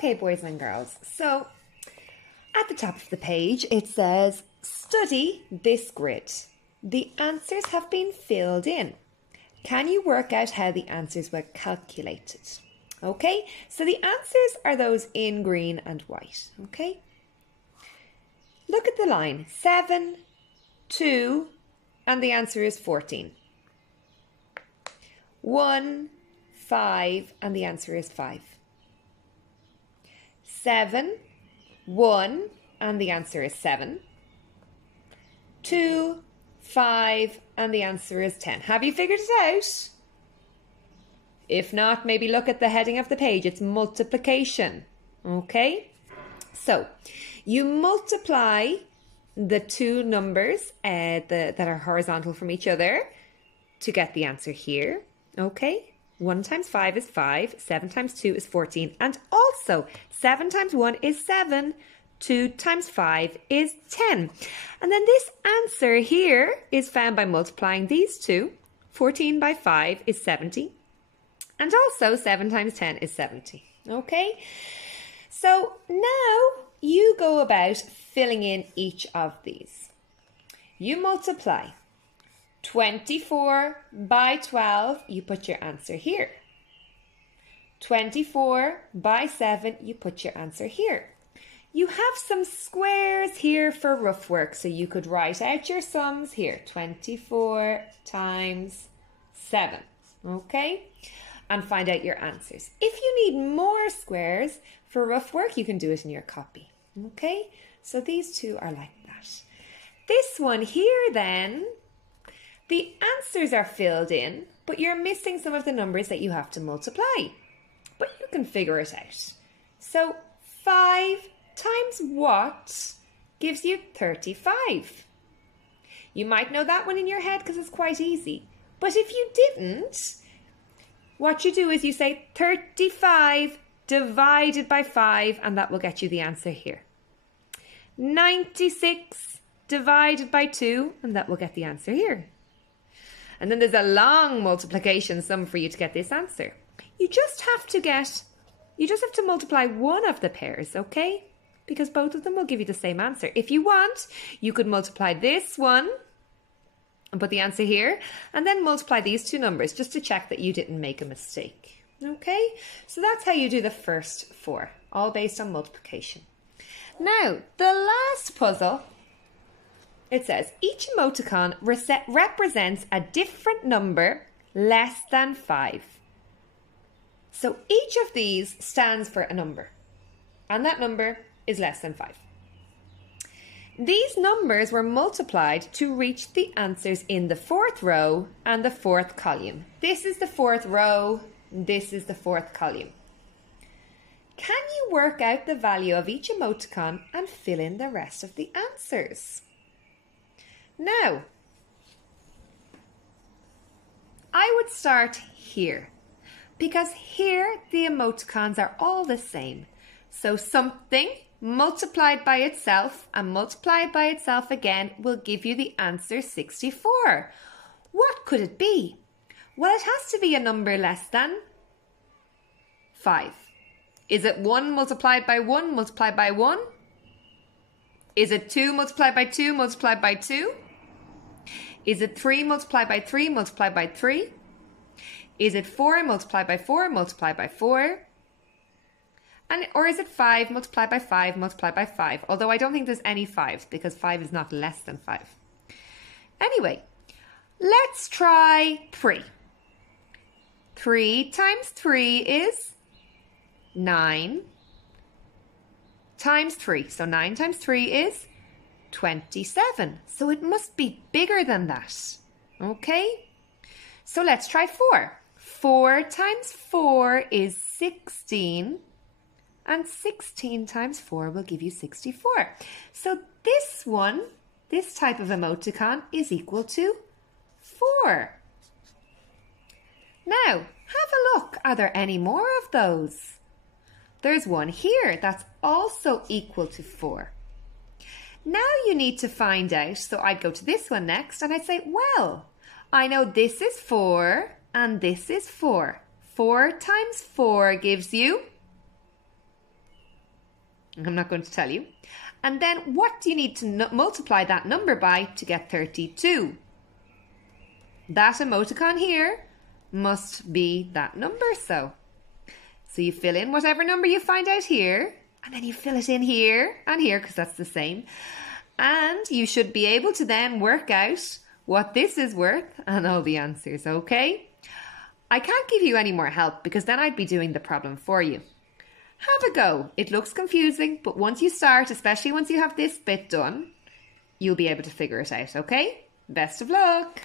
Okay, boys and girls, so at the top of the page it says, study this grid. The answers have been filled in. Can you work out how the answers were calculated? Okay, so the answers are those in green and white, okay? Look at the line, 7, 2, and the answer is 14. 1, 5, and the answer is 5. 7, 1, and the answer is 7. 2, 5, and the answer is 10. Have you figured it out? If not, maybe look at the heading of the page. It's multiplication. Okay? So, you multiply the two numbers that are horizontal from each other to get the answer here. Okay? 1 times 5 is 5. 7 times 2 is 14. And also, 7 times 1 is 7. 2 times 5 is 10. And then this answer here is found by multiplying these two. 14 by 5 is 70. And also 7 times 10 is 70. Okay? So now you go about filling in each of these. You multiply 24 by 12, you put your answer here. 24 by 7, you put your answer here. You have some squares here for rough work, so you could write out your sums here. 24 times 7, okay? And find out your answers. If you need more squares for rough work, you can do it in your copy, okay? So these two are like that. This one here then, the answers are filled in, but you're missing some of the numbers that you have to multiply. But you can figure it out. So 5 times what gives you 35? You might know that one in your head because it's quite easy. But if you didn't, what you do is you say 35 divided by 5, and that will get you the answer here. 96 divided by 2, and that will get the answer here. And then there's a long multiplication sum for you to get this answer. You just have to multiply one of the pairs, okay? Because both of them will give you the same answer. If you want, you could multiply this one and put the answer here, and then multiply these two numbers just to check that you didn't make a mistake. Okay, so that's how you do the first 4, all based on multiplication. Now, the last puzzle, it says, each emoticon represents a different number less than 5. So each of these stands for a number, and that number is less than 5. These numbers were multiplied to reach the answers in the 4th row and the 4th column. This is the 4th row, this is the 4th column. Can you work out the value of each emoticon and fill in the rest of the answers? Now, I would start here, because here the emoticons are all the same. So something multiplied by itself and multiplied by itself again will give you the answer 64. What could it be? Well, it has to be a number less than 5. Is it 1 multiplied by 1 multiplied by 1? Is it 2 multiplied by 2 multiplied by 2? Is it 3 multiplied by 3 multiplied by 3? Is it 4 multiplied by 4 multiplied by 4? Or is it 5 multiplied by 5 multiplied by 5? Although I don't think there's any 5s because 5 is not less than 5. Anyway, let's try 3. 3 times 3 is 9 times 3. So 9 times 3 is 27. So it must be bigger than that. Okay? So let's try 4. 4 times 4 is 16. And 16 times 4 will give you 64. So this one, this type of emoticon, is equal to 4. Now, have a look. Are there any more of those? There's one here that's also equal to 4. Now you need to find out, so I'd go to this one next and I'd say, well, I know this is 4 and this is 4. 4 times 4 gives you I'm not going to tell you. And then what do you need to multiply that number by to get 32? That emoticon here must be that number. So you fill in whatever number you find out here, and then you fill it in here and here because that's the same. And you should be able to then work out what this is worth and all the answers, okay? I can't give you any more help because then I'd be doing the problem for you. Have a go. It looks confusing, but once you start, especially once you have this bit done, you'll be able to figure it out, okay? Best of luck.